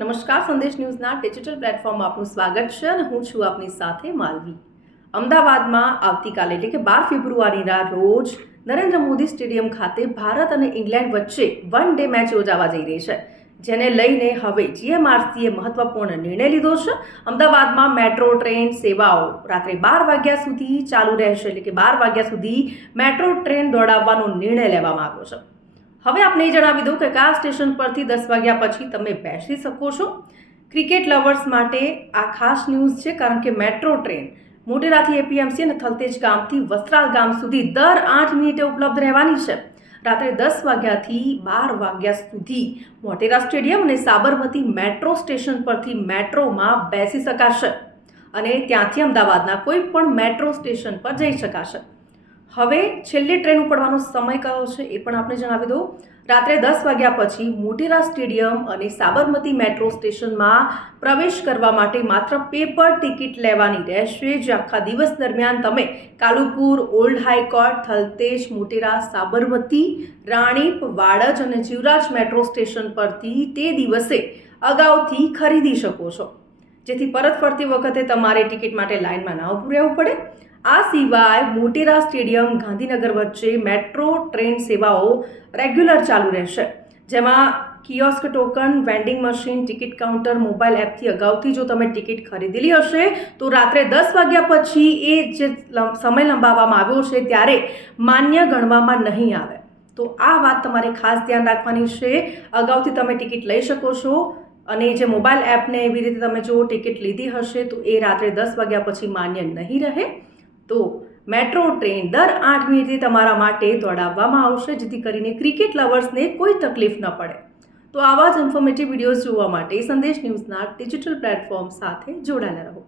નમસ્કાર, સંદેશ ન્યૂઝના ડિજિટલ પ્લેટફોર્મમાં આપનું સ્વાગત છે અને હું છું આપની સાથે માલવી। અમદાવાદમાં આવતીકાલે એટલે કે 12 ફેબ્રુઆરીના રોજ નરેન્દ્ર મોદી સ્ટેડિયમ ખાતે ભારત અને ઇંગ્લેન્ડ વચ્ચે વન ડે મેચ યોજાવા જઈ રહી છે, જેને લઈને હવે જીએમઆરસીએ મહત્વપૂર્ણ નિર્ણય લીધો છે। અમદાવાદમાં મેટ્રો ટ્રેન સેવાઓ રાત્રે 12 વાગ્યા સુધી ચાલુ રહેશે, એટલે કે 12 વાગ્યા સુધી મેટ્રો ટ્રેન દોડાવવાનો નિર્ણય લેવામાં આવ્યો છે। હવે આપને એ જણાવી દઉં કે કયા સ્ટેશન પરથી 10 વાગ્યા પછી તમે બેસી શકો છો। ક્રિકેટ લવર્સ માટે આ ખાસ ન્યૂઝ છે, કારણ કે મેટ્રો ટ્રેન મોટેરાથી એપીએમસી અને થલતેજ ગામથી વસ્ત્રાલ ગામ સુધી દર 8 મિનિટે ઉપલબ્ધ રહેવાની છે। રાત્રે 10 વાગ્યાથી 12 વાગ્યા સુધી મોટેરા સ્ટેડિયમ અને સાબરમતી મેટ્રો સ્ટેશન પરથી મેટ્રોમાં બેસી શકાશે અને ત્યાંથી અમદાવાદના કોઈ પણ મેટ્રો સ્ટેશન પર જઈ શકાશે। હવે છેલ્લી ટ્રેન ઉપડવાનો સમય કયો છે એ પણ આપણે જણાવી દઉં। રાત્રે 10 વાગ્યા પછી મોટેરા સ્ટેડિયમ અને સાબરમતી મેટ્રો સ્ટેશનમાં પ્રવેશ કરવા માટે માત્ર પેપર ટિકિટ લેવાની રહેશે, જે આખા દિવસ દરમિયાન તમે કાલુપુર, ઓલ્ડ હાઈકોર્ટ, થલતેજ, મોટેરા, સાબરમતી, રાણીપ, વાડજ અને જીવરાજ મેટ્રો સ્ટેશન પરથી તે દિવસે અગાઉથી ખરીદી શકો છો, જેથી પરત ફરતી વખતે તમારે ટિકિટ માટે લાઇનમાં ના ઊભું રહેવું પડે। આ સિવાય મોટેરા સ્ટેડિયમ ગાંધીનગર વચ્ચે મેટ્રો ટ્રેન સેવાઓ રેગ્યુલર ચાલુ રહેશે, જેમાં kiosk, token, vending machine, ticket counter, mobile એપથી અગાઉથી જો તમે ટિકિટ ખરીદેલી હશે તો રાત્રે 10 વાગ્યા પછી એ જે સમય લંબાવવામાં આવ્યો છે ત્યારે માન્ય ગણવામાં નહીં આવે। તો આ વાત તમારે ખાસ ધ્યાન રાખવાની છે। અગાઉથી તમે ટિકિટ લઈ શકો છો અને જે મોબાઈલ એપને એવી રીતે તમે જો ટિકિટ લીધી હશે તો એ રાત્રે 10 વાગ્યા પછી માન્ય નહીં રહે। તો મેટ્રો ટ્રેન દર 8 મિનિટથી તમારા માટે દોડાવવામાં આવશે, જેથી કરીને ક્રિકેટ લવર્સને કોઈ તકલીફ ન પડે। તો આવા જ ઇન્ફોર્મેટિવ વિડીયોઝ જોવા માટે સંદેશ ન્યૂઝના ડિજિટલ પ્લેટફોર્મ સાથે જોડાયેલા રહો।